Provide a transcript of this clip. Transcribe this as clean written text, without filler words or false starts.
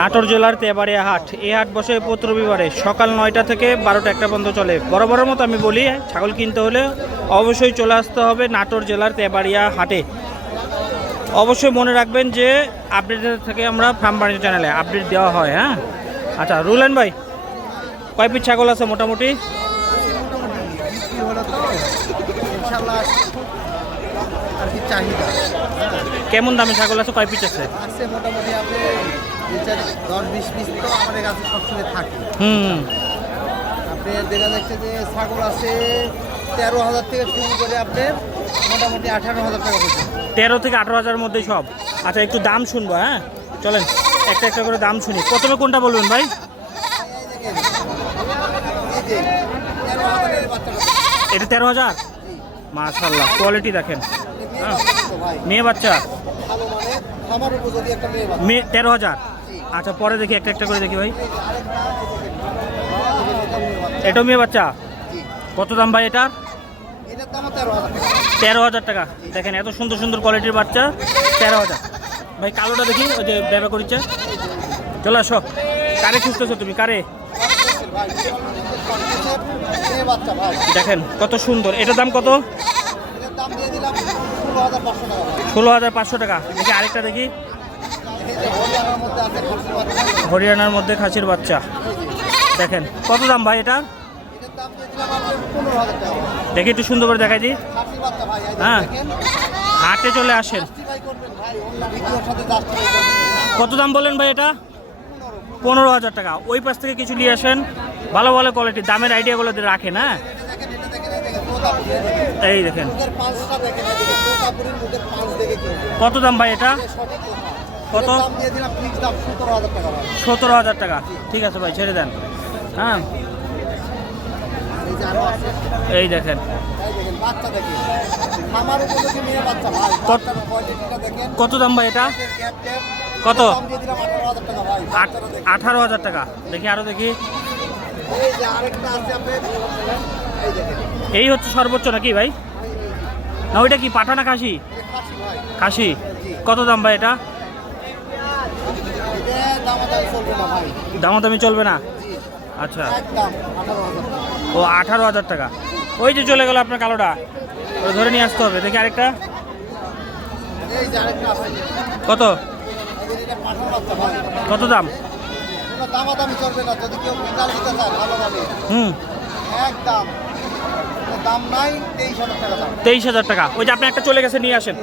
নাটোর জেলার তেবাড়িয়া হাট। এই হাট বসে প্রতি রবিবারে সকাল 9টা থেকে 12টা 1টা পর্যন্ত চলে। বরাবরের মতো আমি বলি, ছাগল কিনতে হলে অবশ্যই চলে আসতে হবে নাটোর জেলার তেবাড়িয়া হাটে। অবশ্যই মনে রাখবেন যে আপডেটের থেকে আমরা ফার্ম বাণিজ্য চ্যানেলে আপডেট দেওয়া হয়। হ্যাঁ, আচ্ছা রুলেন ভাই, কয় পিস ছাগল আছে মোটামুটি? কেমন দামে ছাগল আছে, কয় পিস আছে? মোটামুটি আপনি 10-20 পিস তো আমাদের কাছে সবসময় থাকে। আপনি দেখা যাচ্ছে যে ছাগল আছে 13,000 থেকে শুরু করে আপনার মোটামুটি 18,000 টাকা পর্যন্ত। 13 থেকে 18,000 মধ্যেই সব। আচ্ছা একটু দাম শুনবো। হ্যাঁ চলেন একটা একটা করে দাম শুনি। প্রথমে কোনটা বলবেন ভাই? এটা 13,000। মাশাআল্লাহ, কোয়ালিটি দেখেন। হ্যাঁ, মেয়ে বাচ্চা, মেয়ে 13,000। আচ্ছা পরে দেখি একটা একটা করে দেখি ভাই। এটাও মেয়ে বাচ্চা, কত দাম ভাই এটার? 13,000 টাকা। দেখেন এত সুন্দর সুন্দর কোয়ালিটির বাচ্চা, 13,000। ভাই কালোটা দেখি, ওই যে ব্যবহার করছে। চলে আসো। কারে খুঁজতেছো তুমি, কারে? দেখেন কত সুন্দর। এটার দাম কত? 16,500 টাকা। দেখি আরেকটা দেখি, হরিয়ানার মধ্যে খাসির বাচ্চা। দেখেন কত দাম ভাই এটা? দেখি একটু সুন্দর করে দেখাই দিই। হ্যাঁ, হাটে চলে আসেন। কত দাম বলেন ভাই এটা? 15,000 টাকা। ওই পাশ থেকে কিছু নিয়ে আসেন, ভালো ভালো কোয়ালিটি। দামের আইডিয়াগুলো রাখেন। হ্যাঁ, এই দেখেন কত দাম ভাই এটা? কত? 17,000 টাকা। ঠিক আছে ভাই, ছেড়ে দেন। হ্যাঁ, এই দেখেন কত দাম ভাই এটা? কত? 18,000 টাকা। দেখি আরো দেখি। এই হচ্ছে সর্বোচ্চ নাকি ভাই? না ওইটা কি পাঠা না খাসি? খাসি। কত দাম ভাই এটা? দামাদামি চলবে না। আচ্ছা, ও 18,000 টাকা। ওই যে চলে গেল আপনার কালোটা, ওটা ধরে নিয়ে আসতে হবে। দেখি আরেকটা কত? কত দাম? হুম, 23,000 টাকা। ওই যে আপনি একটা চলে গেছে, নিয়ে আসেন।